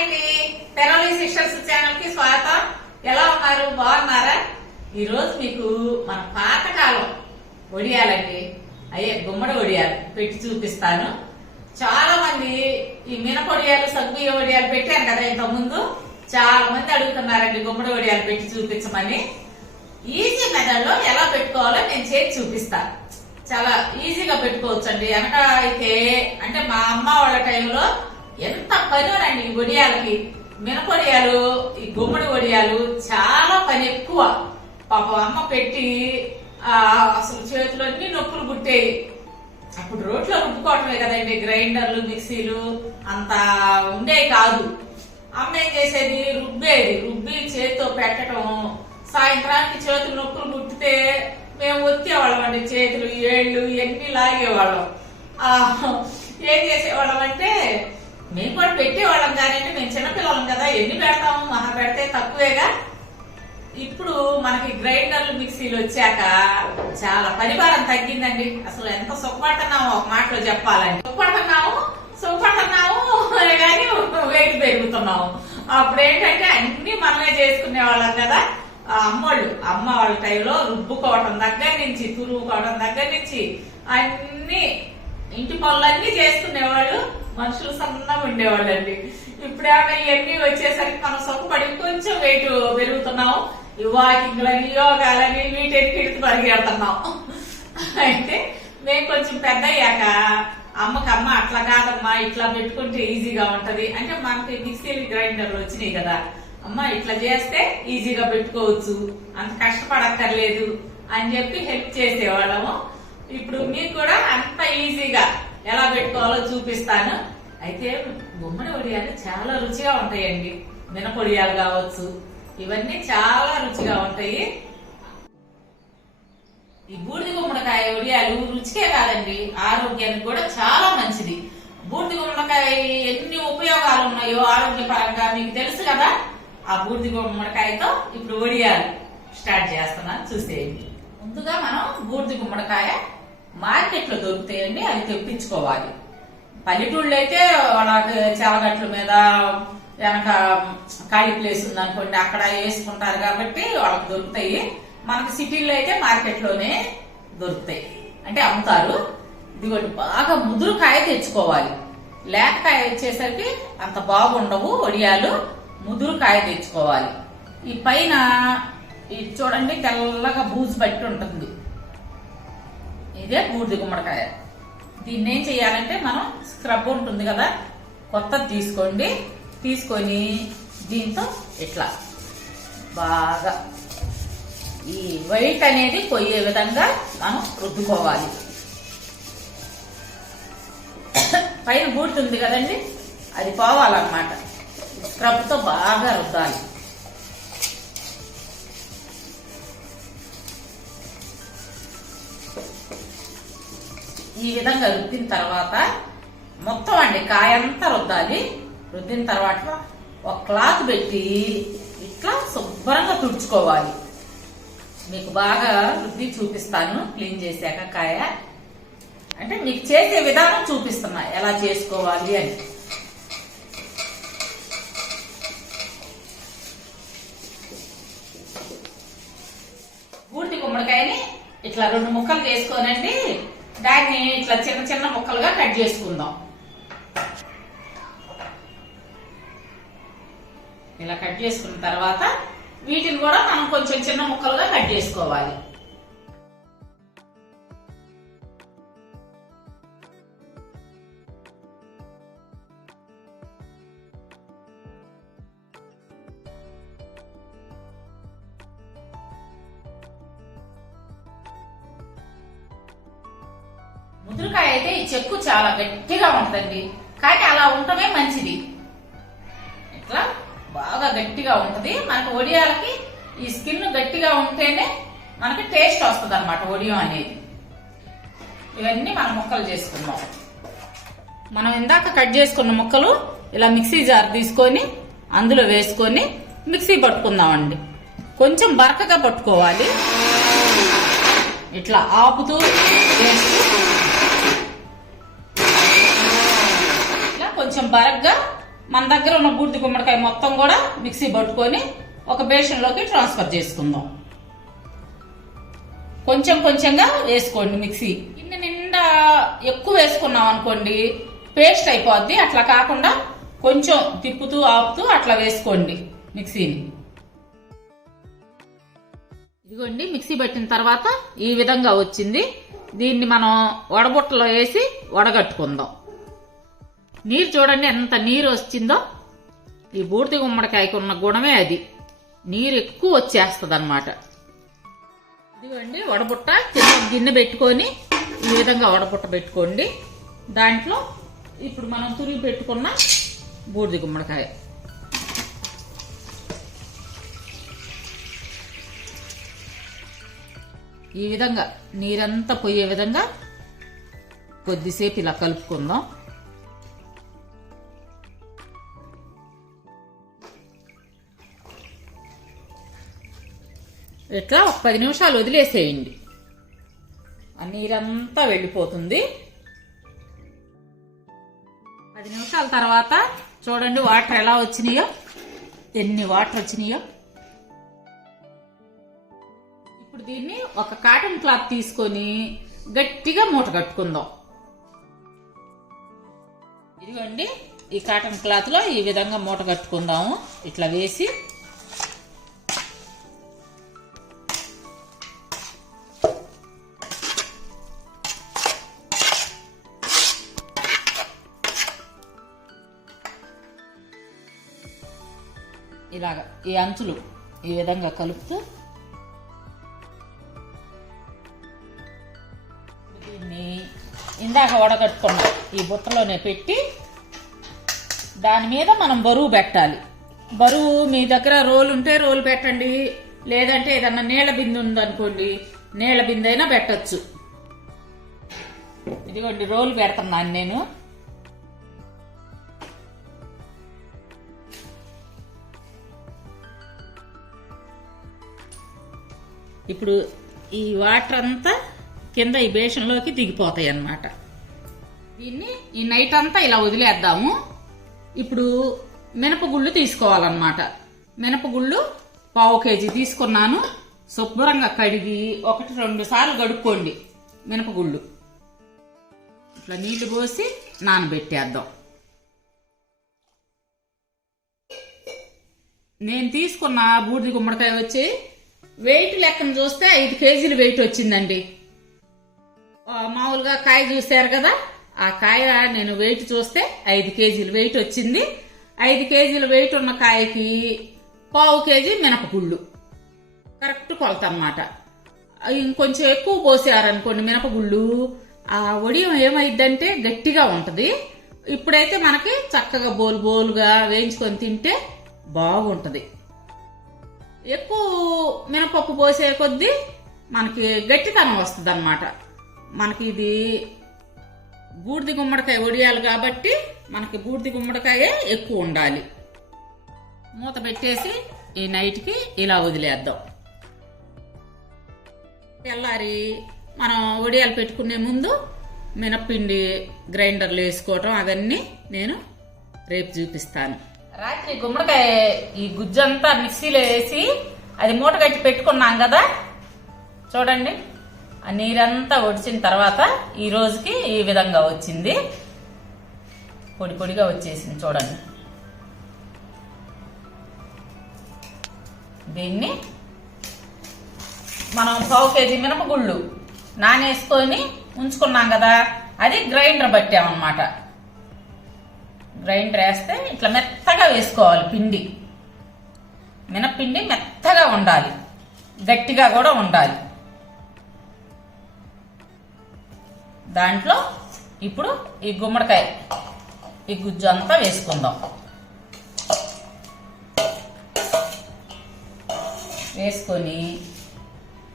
అండి. తెరవలి సిస్టర్స్ ఛానల్కి స్వాగతం. ఎలా ఉన్నారు? బాగున్నారా? ఈ రోజు మీకు మన పాతకాలం వడియాలండి అయ్యే గుమ్మడి వడియాలు పెట్టి చూపిస్తాను. చాలా మంది ఈ మినపొడియాలు సగ్గుయ్య వడియాలు పెట్టాను కదా ఇంత ముందు చాలా మంది అడుగుతున్నారండి గుమ్మడి వడియాలు పెట్టి చూపించమని. ఈజీ మెథడ్లో ఎలా పెట్టుకోవాలో నేను చేసి చూపిస్తాను చాలా ఈజీగా పెట్టుకోవచ్చు అండి వెనక అయితే అంటే మా అమ్మ వాళ్ళ టైంలో ఎంత పనినండి ఈ వడియాలకి మినపొడియాలు ఈ గుమ్మడి వడియాలు చాలా పని ఎక్కువ. పాప అమ్మ పెట్టి అసలు చేతిలో అన్ని నొప్పులు పుట్టేవి అప్పుడు రోట్లో రుబ్బుకోవటమే కదండి గ్రైండర్లు మిక్సీలు అంత ఉండేవి కాదు. అమ్మ ఏం చేసేది? రుబ్బేది. రుబ్బి చేతితో పెట్టడం సాయంత్రానికి చేతులు నొప్పులు పుట్టితే మేము వచ్చేవాళ్ళం అండి చేతులు ఏళ్ళు ఇవన్నీ లాగేవాళ్ళం. ఏం చేసేవాళ్ళం అంటే మేము కూడా పెట్టేవాళ్ళం కానీ మేము చిన్నపిల్లలం కదా ఎన్ని పెడతాము మహా పెడితే తక్కువేగా. ఇప్పుడు మనకి గ్రైండర్లు మిక్సీలు వచ్చాక చాలా పరిభారం తగ్గిందండి. అసలు ఎంత సుఖపడుతున్నామో ఒక మాటలో చెప్పాలండి సుఖపడుతున్నాము సుఖపడుతున్నాము కానీ వెయిట్ పెరుగుతున్నాము. అప్పుడు ఏంటంటే అన్ని మనమే చేసుకునే వాళ్ళం కదా. ఆ అమ్మోళ్ళు అమ్మ వాళ్ళ టైంలో రుబ్బుకోవటం దగ్గర నుంచి తురుముకోవడం దగ్గర నుంచి అన్ని ఇంటి పనులన్నీ చేసుకునేవాళ్ళు. మనుషులు సన్నగా ఉండేవాళ్ళండి. ఇప్పుడేమైనా ఇవన్నీ వచ్చేసరికి మనం సుఖపడి కొంచెం వెయిట్ పెరుగుతున్నాం. ఈ వాకింగ్లని యోగాలని వీటెక్కిడికి పరిగెడుతున్నాం. అయితే మేము కొంచెం పెద్ద అయ్యాక అమ్మకి అమ్మ అట్లా కాదమ్మా ఇట్లా పెట్టుకుంటే ఈజీగా ఉంటది అంటే మనకి మిక్సీలు గ్రైండర్లు వచ్చినాయి కదా. అమ్మ ఇట్లా చేస్తే ఈజీగా పెట్టుకోవచ్చు అంత కష్టపడక్కర్లేదు అని చెప్పి హెల్ప్ చేసేవాళ్ళము. ఇప్పుడు మీకు కూడా అంత ఈజీగా ఎలా పెట్టుకోవాలో చూపిస్తాను. అయితే గుమ్మడి వడియాలు చాలా రుచిగా ఉంటాయండి. మినపొడియాలు కావచ్చు ఇవన్నీ చాలా రుచిగా ఉంటాయి. ఈ బూడిది గుమ్మడికాయ వడియాలు రుచికే కాదండి ఆరోగ్యానికి కూడా చాలా మంచిది. బూడిది గుమ్మడికాయ ఎన్ని ఉపయోగాలు ఉన్నాయో ఆరోగ్యపరంగా మీకు తెలుసు కదా? ఆ బూడిది గుమ్మడికాయతో ఇప్పుడు వడియాలు స్టార్ట్ చేస్తున్నాను చూసేయండి. ముందుగా మనం బూడిది గుమ్మడికాయ మార్కెట్లో దొరుకుతాయండి అవి తెప్పించుకోవాలి. పల్లెటూళ్ళు అయితే వాళ్ళకి చాలగట్ల మీద వెనక ఖాళీ ప్లేస్ ఉందనుకోండి అక్కడ వేసుకుంటారు కాబట్టి వాళ్ళకి దొరుకుతాయి. మనకి సిటీల్లో అయితే మార్కెట్లోనే దొరుకుతాయి. అంటే అమ్ముతారు. ఇదిగోండి బాగా ముదురు కాయ తెచ్చుకోవాలి. లేకకాయ వచ్చేసరికి అంత బాగుండవు ఒడియాలు. ముదురు కాయ తెచ్చుకోవాలి. ఈ పైన ఇది చూడండి తెల్లగా బూజు పట్టి ఉంటుంది. ఇదే బూడిది గుమ్మడికాయ దీన్ని ఏం చేయాలంటే మనం స్క్రబ్ ఉంటుంది కదా కొత్తది తీసుకోండి. తీసుకొని దీంతో ఇట్లా బాగా ఈ వైట్ అనేది పోయే విధంగా మనం రుద్దుకోవాలి. పైన బూడిది ఉంది కదండి అది పోవాలన్నమాట. స్క్రబ్తో బాగా రుద్దాలి. ఈ విధంగా రుద్దిన తర్వాత మొత్తం అండి కాయంతా రుద్దాలి. రుద్దిన తర్వాత ఒక క్లాత్ పెట్టి ఇట్లా శుభ్రంగా తుడుచుకోవాలి. మీకు బాగా రుద్ది చూపిస్తాను. క్లీన్ చేశాక కాయ. అంటే మీకు చేసే విధానం చూపిస్తున్నా. ఎలా చేసుకోవాలి అని. బూర్తి గుమ్మడికాయని ఇట్లా రెండు ముక్కలు వేసుకోనండి. దాన్ని ఇట్లా చిన్న చిన్న ముక్కలుగా కట్ చేసుకుందాం. ఇలా కట్ చేసుకున్న తర్వాత వీటిని కూడా మనం కొంచెం చిన్న ముక్కలుగా కట్ చేసుకోవాలి. చాలా గట్టిగా ఉంటుందండి. కానీ అలా ఉండటమే మంచిది. ఇట్లా బాగా గట్టిగా ఉంటది. మనకి వడియాలకి ఈ స్కిన్ గట్టిగా ఉంటేనే మనకి టేస్ట్ వస్తుంది అనమాట వడియం అనేది. ఇవన్నీ మనం ముక్కలు చేసుకుందాం. మనం ఇందాక కట్ చేసుకున్న ముక్కలు ఇలా మిక్సీ జార్ తీసుకొని అందులో వేసుకొని మిక్సీ పట్టుకుందామండి. కొంచెం బరకగా పట్టుకోవాలి. ఇట్లా ఆపుతూ వేస్తూ బరగ్గా మన దగ్గర ఉన్న బూడిద గుమ్మడికాయ మొత్తం కూడా మిక్సీ పట్టుకొని ఒక బేషన్లోకి ట్రాన్స్ఫర్ చేసుకుందాం. కొంచెం కొంచెంగా వేసుకోండి మిక్సీ. గిన్నె నిండా ఎక్కువ వేసుకున్నాం అనుకోండి పేస్ట్ అయిపోద్ది. అట్లా కాకుండా కొంచెం తిప్పుతూ ఆపుతూ అట్లా వేసుకోండి మిక్సీని. ఇదిగోండి మిక్సీ పెట్టిన తర్వాత ఈ విధంగా వచ్చింది. దీన్ని మనం వడబుట్టలో వేసి వడగట్టుకుందాం. నీరు చూడండి ఎంత నీరు వచ్చిందో? ఈ బూడిద గుమ్మడికాయకు ఉన్న గుణమే అది. నీరు ఎక్కువ వచ్చేస్తుంది అనమాట ఇదిగోండి వడబుట్ట చిన్న గిన్నె పెట్టుకొని ఈ విధంగా వడబుట్ట పెట్టుకోండి. దాంట్లో ఇప్పుడు మనం తురిగి పెట్టుకున్న బూడిద గుమ్మడికాయ. ఈ విధంగా నీరంతా పోయే విధంగా కొద్దిసేపు ఇలా కలుపుకుందాం. ఇట్లా ఒక పది నిమిషాలు వదిలేసేయండి. ఆ నీరంతా వెళ్ళిపోతుంది. పది నిమిషాల తర్వాత చూడండి వాటర్ ఎలా వచ్చినాయో. ఎన్ని వాటర్ వచ్చినాయో. ఇప్పుడు దీన్ని ఒక కాటన్ క్లాత్ తీసుకొని గట్టిగా మూట కట్టుకుందాం. ఇదిగోండి ఈ కాటన్ క్లాత్లో ఈ విధంగా మూట కట్టుకుందాము. ఇట్లా వేసి ఈ అంచులు ఈ విధంగా కలుపుతూ దీన్ని ఇందాక వడగట్టుకున్న ఈ బుట్టలోనే పెట్టి దాని మీద మనం బరువు పెట్టాలి. బరువు మీ దగ్గర రోలు ఉంటే రోలు పెట్టండి. లేదంటే ఏదన్నా నీళ్ళ బిందె ఉందనుకోండి నీళ్ళ బిందె అయినా పెట్టచ్చు. ఇదిగోండి రోలు పెడుతున్నాను నేను. ఇప్పుడు ఈ వాటర్ అంతా కింద ఈ బేషన్లోకి దిగిపోతాయి అన్నమాట. దీన్ని ఈ నైట్ అంతా ఇలా వదిలేద్దాము. ఇప్పుడు మినపగుళ్ళు తీసుకోవాలన్నమాట. మినపగుళ్ళు పావు కేజీ తీసుకున్నాను. శుభ్రంగా కడిగి ఒకటి రెండు సార్లు గడుక్కోండి మినపగుళ్ళు. ఇట్లా నీళ్ళు పోసి నానబెట్టేద్దాం. నేను తీసుకున్న బూడిది గుమ్మడికాయ వచ్చి వెయిట్ లెక్కన చూస్తే ఐదు కేజీలు వెయిట్ వచ్చిందండి. మామూలుగా కాయ చూశారు కదా ఆ కాయ నేను వెయిట్ చూస్తే ఐదు కేజీలు వెయిట్ వచ్చింది. ఐదు కేజీలు వెయిట్ ఉన్న కాయకి పావు కేజీ మినపగుళ్ళు. కరెక్ట్ కొలత అనమాట ఇంకొంచెం ఎక్కువ పోసారనుకోండి మినపగుళ్ళు ఆ వడియం ఏమైందంటే గట్టిగా ఉంటుంది. ఇప్పుడైతే మనకి చక్కగా బోలు బోలుగా వేయించుకొని తింటే బాగుంటుంది. ఎక్కువ మినపప్పు పోసే కొద్దీ మనకి గట్టితనం వస్తుంది అనమాట మనకి ఇది బూడిది గుమ్మడికాయ ఒడియాలి కాబట్టి మనకి బూడిది గుమ్మడికాయే ఎక్కువ ఉండాలి. మూత పెట్టేసి ఈ నైట్కి ఇలా వదిలేద్దాం. తెల్లారి మనం వడియాలు పెట్టుకునే ముందు మినప్పిండి గ్రైండర్లు వేసుకోవటం అవన్నీ నేను రేపు చూపిస్తాను. రాత్రి గుమ్మడికాయ ఈ గుజ్జంతా మిక్సీలో వేసి అది మూట కట్టి పెట్టుకున్నాం కదా? చూడండి. ఆ నీరంతా ఒడిచిన తర్వాత ఈ రోజుకి ఈ విధంగా వచ్చింది. పొడి పొడిగా వచ్చేసింది చూడండి. దీన్ని మనం పావు కేజీ మినపగుళ్ళు నానేసుకొని ఉంచుకున్నాం కదా? అది గ్రైండర్ పట్టామన్నమాట. గ్రైండర్ వేస్తే ఇట్లా మెత్తగా వేసుకోవాలి పిండి. మినపిండి మెత్తగా ఉండాలి. గట్టిగా కూడా ఉండాలి. దాంట్లో ఇప్పుడు ఈ గుమ్మడికాయ ఈ గుజ్జు అంతా వేసుకుందాం. వేసుకొని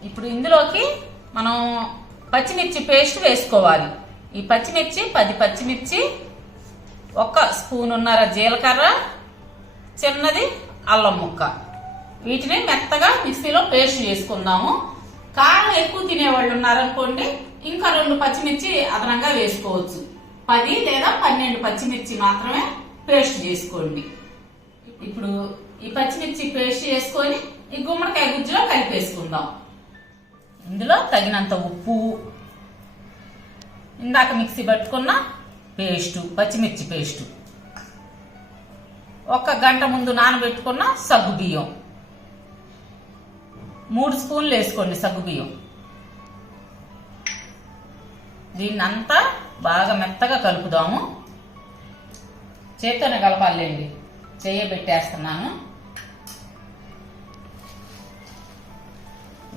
ఇప్పుడు ఇందులోకి మనం పచ్చిమిర్చి పేస్ట్ వేసుకోవాలి. ఈ పచ్చిమిర్చి పది పచ్చిమిర్చి ఒక స్పూన్ ఉన్నర జీలకర్ర చిన్నది అల్లం ముక్క. వీటిని మెత్తగా మిక్సీలో పేస్ట్ చేసుకుందాము. కారం ఎక్కువ తినేవాళ్ళు ఉన్నారనుకోండి ఇంకా రెండు పచ్చిమిర్చి అదనంగా వేసుకోవచ్చు. పది లేదా పన్నెండు పచ్చిమిర్చి మాత్రమే పేస్ట్ చేసుకోండి. ఇప్పుడు ఈ పచ్చిమిర్చి పేస్ట్ చేసుకొని ఈ గుమ్మడికాయ గుజ్జులో కలిపేసుకుందాం. ఇందులో తగినంత ఉప్పు. ఇందాక మిక్సీ పట్టుకున్న పేస్టు పచ్చిమిర్చి పేస్టు. ఒక గంట ముందు నానబెట్టుకున్న సగ్గు బియ్యం. మూడు స్పూన్లు వేసుకోండి సగ్గు బియ్యం. దీన్ని అంతా బాగా మెత్తగా కలుపుదాము. చేత్తోనే కలపాలండి. చేయబెట్టేస్తున్నాను.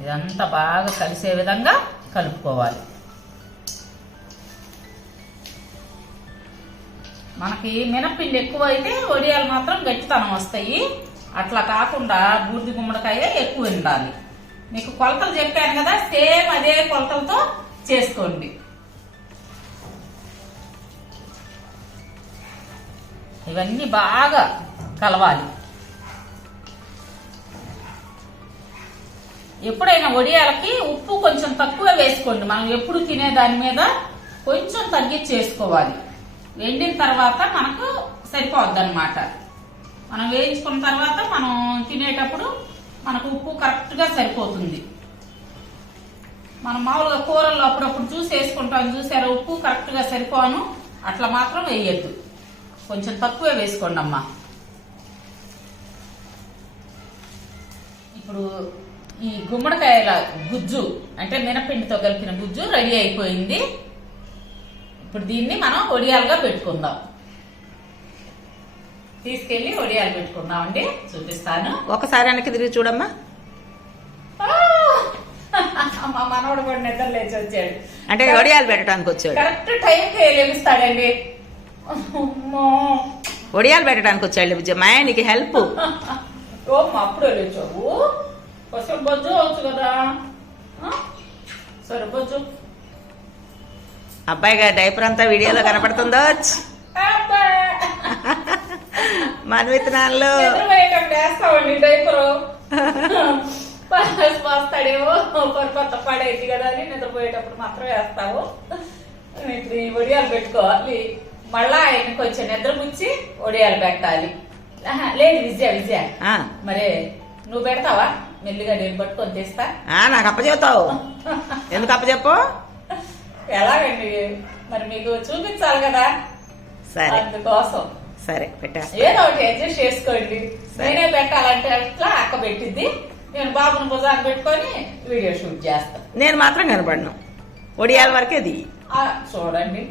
ఇదంతా బాగా కలిసే విధంగా కలుపుకోవాలి. మనకి మినప్పిండి ఎక్కువ అయితే ఒడియాలు మాత్రం గట్టితనం వస్తాయి. అట్లా కాకుండా బూర్ది గుమ్మడికాయ ఎక్కువ ఉండాలి. మీకు కొలతలు చెప్పాను కదా సేమ్ అదే కొలతలతో చేసుకోండి. ఇవన్నీ బాగా కలవాలి. ఎప్పుడైనా వడియాలకి ఉప్పు కొంచెం తక్కువ వేసుకోండి. మనం ఎప్పుడు తినే దాని మీద కొంచెం తగ్గించి చేసుకోవాలి ఎండిన తర్వాత మనకు సరిపోద్ది అనమాట మనం వేయించుకున్న తర్వాత మనం తినేటప్పుడు మనకు ఉప్పు కరెక్ట్గా సరిపోతుంది. మనం మామూలుగా కూరల్లో అప్పుడప్పుడు చూసి వేసుకుంటాం. చూసారా ఉప్పు కరెక్ట్గా సరిపోను. అట్లా మాత్రం వేయద్దు. కొంచెం తక్కువే వేసుకోండి అమ్మా. ఇప్పుడు ఈ గుమ్మడికాయల గుజ్జు అంటే మినపిండితో కలిపిన గుజ్జు రెడీ అయిపోయింది. ఇప్పుడు దీన్ని మనం ఒడియాలుగా పెట్టుకుందాం. తీసుకెళ్ళి ఒడియాలు పెట్టుకుందాం అండి చూపిస్తాను ఒకసారి వెనక్కి తిరిగి చూడమ్మా! మా మనవడు కూడా నిద్ర లేచి వచ్చాడు. అంటే వడియాలు పెట్టడానికి వచ్చాడు. కరెక్ట్ టైంకి లెగిస్తాడండి అమ్మో. వడియాలు పెట్టడానికి వచ్చాడు బుజ్జమ్మ నీకు హెల్ప్ ఓ అప్పుడు లేచావు కొంచెం బొజ్జు అవచ్చు కదా? సరే బొజ్జు. అబ్బాయి గారి డైపర్ అంతా వీడియోలో కనపడుతుందో? అబ్బా! మన విత్తనాల్లో నిద్రపోయేటప్పుడు వేస్తామండి డైపరు వస్తాడేమో కొత్త పడేది కదా అని నిద్రపోయేటప్పుడు మాత్రం వేస్తావు ఒడియాలు పెట్టుకోవాలి. మళ్ళా ఆయన కొంచెం నిద్ర పుచ్చి ఒడియాలు పెట్టాలి. లేదు విజయ విజయ. మరి నువ్వు పెడతావా? మెల్లిగా నేను పట్టుకొని తెస్తా. ఆ, నాకు అప్పచెబుతావు ఎందుకు అప్పచెప్పు? ఎలాగండి? మరి మీకు చూపించాలి కదా? సరే. అందుకోసం. సరే పెట్టేస్తా. ఏదో ఒకటి అడ్జస్ట్ చేసుకోండి. నేనే పెట్టాలంటే అట్లా అక్క పెట్టింది నేను బాబుని భుజాన్ని పెట్టుకొని వీడియో షూట్ చేస్తా. నేను మాత్రం కనపడను ఒడియాల వరకే ది ఆ, చూడండి.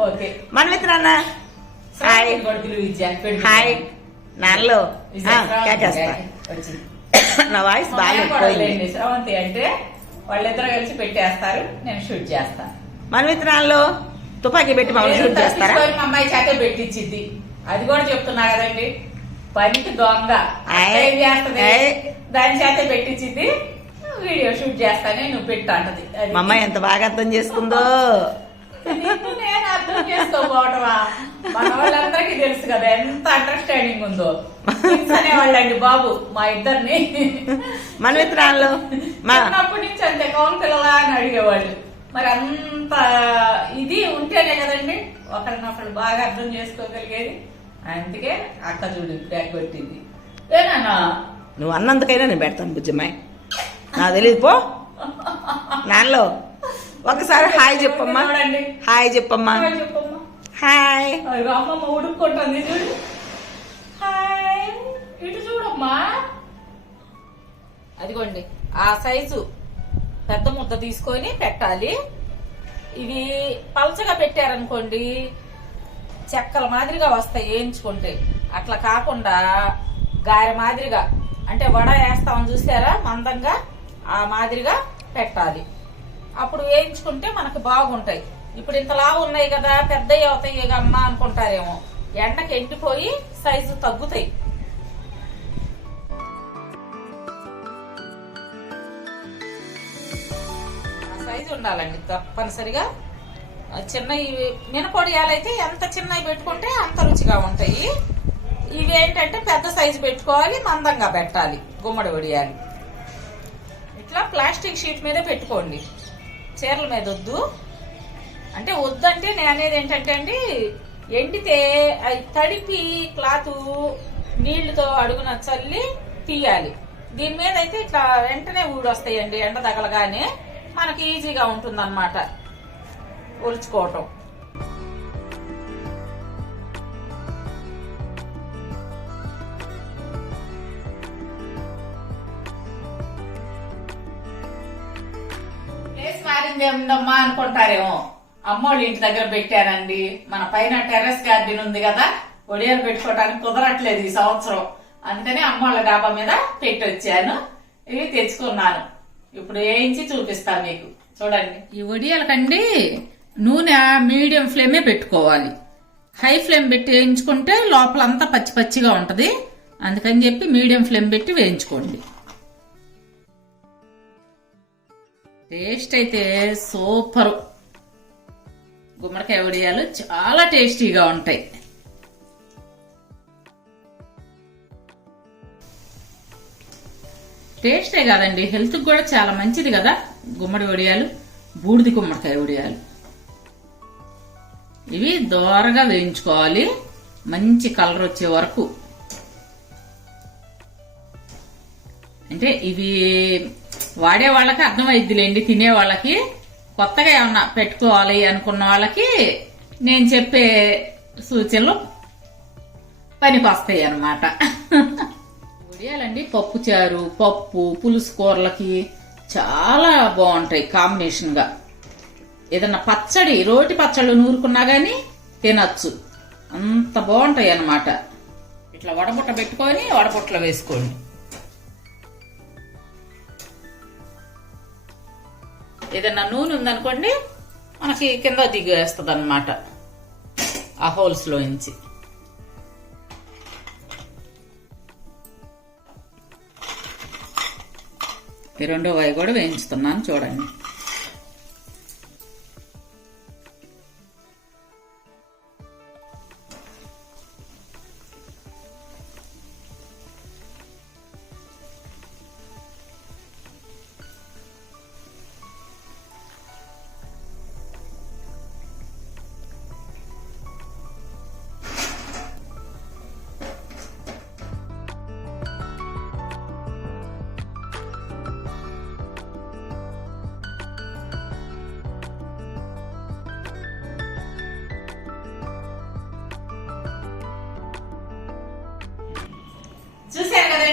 ఓకే. మన విత్తనాన్న హాయ్. హాయ్. నాన్నలో. నా వాయిస్ బాగా శ్రవంతి అంటే వాళ్ళిద్దరు కలిసి పెట్టేస్తారు నేను షూట్ చేస్తా మన విత్తనాల్లో తుపాకీ పెట్టి మమ్మల్ని షూట్ చేస్తారా? మా అమ్మాయి చేత పెట్టించిద్ది అది కూడా చెప్తున్నా కదండి పనికి దొంగ. ఏం చేస్తది. దాని చేత పెట్టించిద్ది వీడియో షూట్ చేస్తానే నువ్వు పెట్టు అంటది. మా అమ్మాయి ఎంత బాగా అర్థం చేసుకుందో. నేను అర్థం చేసుకోపోవటమా మన వాళ్ళందరికీ తెలుసు కదా ఎంత అండర్స్టాండింగ్ ఉందో. అనేవాళ్ళండి బాబు మా ఇద్దరిని. మన విత్తనాల్లో మా చిన్నప్పటి నుంచి అంతే కౌలు పిల్లలా అని అడిగేవాళ్ళు. మరి అంత ఇది ఉంటేనే కదండి ఒకరినొకరు బాగా అర్థం చేసుకోగలిగేది. అందుకే అక్క చూడు బ్యాగ్ పెట్టింది ఏనా నువ్వు అన్నందుకైనా నేను పెడతాను బుజ్జమ్మాయి. నాకు తెలియదు పో. నాన్నలో ఒకసారి హాయ్ చెప్పమ్మా. చూడండి హాయ్ చెప్పమ్మా. చెప్పమ్మా. హాయ్ అయ్యో, అమ్మమ్మ ఉడుక్కుంటుంది చూడు. హాయ్ ఇటు చూడమ్మా. అదిగోండి ఆ సైజు పెద్ద ముద్ద తీసుకొని పెట్టాలి. ఇవి పలచగా పెట్టారనుకోండి చెక్కల మాదిరిగా వస్తాయి వేయించుకుంటే. అట్లా కాకుండా గారె మాదిరిగా అంటే వడ వేస్తామని చూసారా? మందంగా ఆ మాదిరిగా పెట్టాలి. అప్పుడు వేయించుకుంటే మనకు బాగుంటాయి. ఇప్పుడు ఇంతలా ఉన్నాయి కదా పెద్దవి అవుతాయి ఇక అమ్మ అనుకుంటారేమో. ఎండకి ఎండిపోయి సైజు తగ్గుతాయి. సైజు ఉండాలండి తప్పనిసరిగా. చిన్న మినపొడియాలైతే ఎంత చిన్నవి పెట్టుకుంటే అంత రుచిగా ఉంటాయి. ఇవి ఏంటంటే పెద్ద సైజు పెట్టుకోవాలి మందంగా పెట్టాలి గుమ్మడి వడియాలి. ఇట్లా ప్లాస్టిక్ షీట్ మీదే పెట్టుకోండి. చీరల మీద వద్దు. అంటే వద్దంటే నేను అనేది ఏంటంటే అండి ఎండితే అది తడిపి క్లాత్ నీళ్ళతో అడుగున చల్లి తీయాలి. దీని మీద అయితే ఇట్లా వెంటనే ఊడొస్తాయండి ఎండ తగలగానే మనకి ఈజీగా ఉంటుంది అనమాట ఒలుచుకోవటం. ప్లేస్ మారింది అనుకుంటారేమో. అమ్మోళ్ళ ఇంటి దగ్గర పెట్టానండి మన పైన టెర్రస్ గార్డెన్ ఉంది కదా ఒడియాలు పెట్టుకోవడానికి కుదరట్లేదు ఈ సంవత్సరం. అందుకని అమ్మోళ్ళ డాబా మీద పెట్టి వచ్చాను ఇవి తెచ్చుకున్నాను. ఇప్పుడు వేయించి చూపిస్తాను మీకు. చూడండి. ఈ వడియాలకండి నూనె మీడియం ఫ్లేమే పెట్టుకోవాలి. హై ఫ్లేమ్ పెట్టి వేయించుకుంటే లోపలంతా పచ్చి పచ్చిగా ఉంటది. అందుకని చెప్పి మీడియం ఫ్లేమ్ పెట్టి వేయించుకోండి. టేస్ట్ అయితే సూపరు. గుమ్మడికాయ వడియాలు చాలా టేస్టీగా ఉంటాయి. టేస్టే కాదండి హెల్త్కి కూడా చాలా మంచిది కదా గుమ్మడి వడియాలు బూడిది గుమ్మడికాయ వడియాలు. ఇవి దోరగా వేయించుకోవాలి మంచి కలర్ వచ్చే వరకు. అంటే ఇవి వాడే వాళ్ళకి అర్థమైద్దిలేండి తినే వాళ్ళకి కొత్తగా ఏమన్నా పెట్టుకోవాలి అనుకున్న వాళ్ళకి నేను చెప్పే సూచనలు పనికి వస్తాయి అన్నమాట. ఉడియాలండి పప్పు చారు పప్పు పులుసు కూరలకి చాలా బాగుంటాయి కాంబినేషన్గా. ఏదన్నా పచ్చడి రోటి పచ్చళ్ళు నూరుకున్నా కానీ తినచ్చు. అంత బాగుంటాయి అన్నమాట. ఇట్లా వడబుట్ట పెట్టుకొని వడబుట్టలో వేసుకోండి. ఏదైనా నూనె ఉందనుకోండి మనకి కింద దిగేస్తుంది అనమాట ఆ హోల్స్లో నుంచి. ఈ రెండో వాయి కూడా వేయించుతున్నాను చూడండి.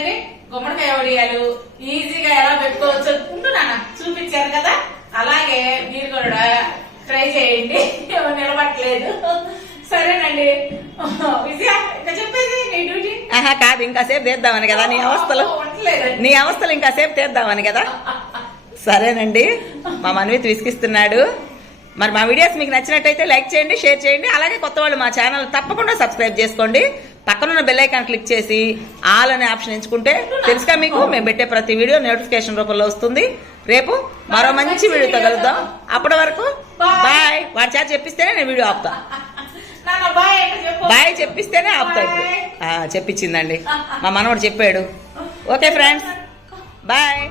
కదండి గుమ్మడికాయ వడియాలు ఈజీగా ఎలా పెట్టుకోవచ్చు ఉంటున్నాను చూపించారు కదా. అలాగే మీరు కూడా ట్రై చేయండి. నిలబట్టలేదు సరేనండి. విజయ ఇంకా చెప్పేది నీ డ్యూటీ? ఆహా కాదు ఇంకాసేపు తీద్దామని కదా నీ అవస్థలు. నీ అవస్థలు ఇంకాసేపు తీద్దామని కదా. సరేనండి. మా మన్విత్ విసిగిస్తున్నాడు. మరి మా వీడియోస్ మీకు నచ్చినట్టయితే లైక్ చేయండి షేర్ చేయండి. అలాగే కొత్త వాళ్ళు మా ఛానల్ తప్పకుండా సబ్స్క్రైబ్ చేసుకోండి. పక్కనున్న బెల్ ఐకాన్ క్లిక్ చేసి ఆల్ అనే ఆప్షన్ ఎంచుకుంటే తెలుసుగా మీకు మేము పెట్టే ప్రతి వీడియో నోటిఫికేషన్ రూపంలో వస్తుంది. రేపు మరో మంచి వీడియోతో కలుద్దాం. అప్పటి వరకు బాయ్ వాడి చేత చెప్పిస్తేనే నేను వీడియో ఆపుతా. బాయ్ చెప్పిస్తేనే ఆపుతా ఇప్పుడు. చెప్పించిందండి. మా మనవడు చెప్పాడు. Okay friends bye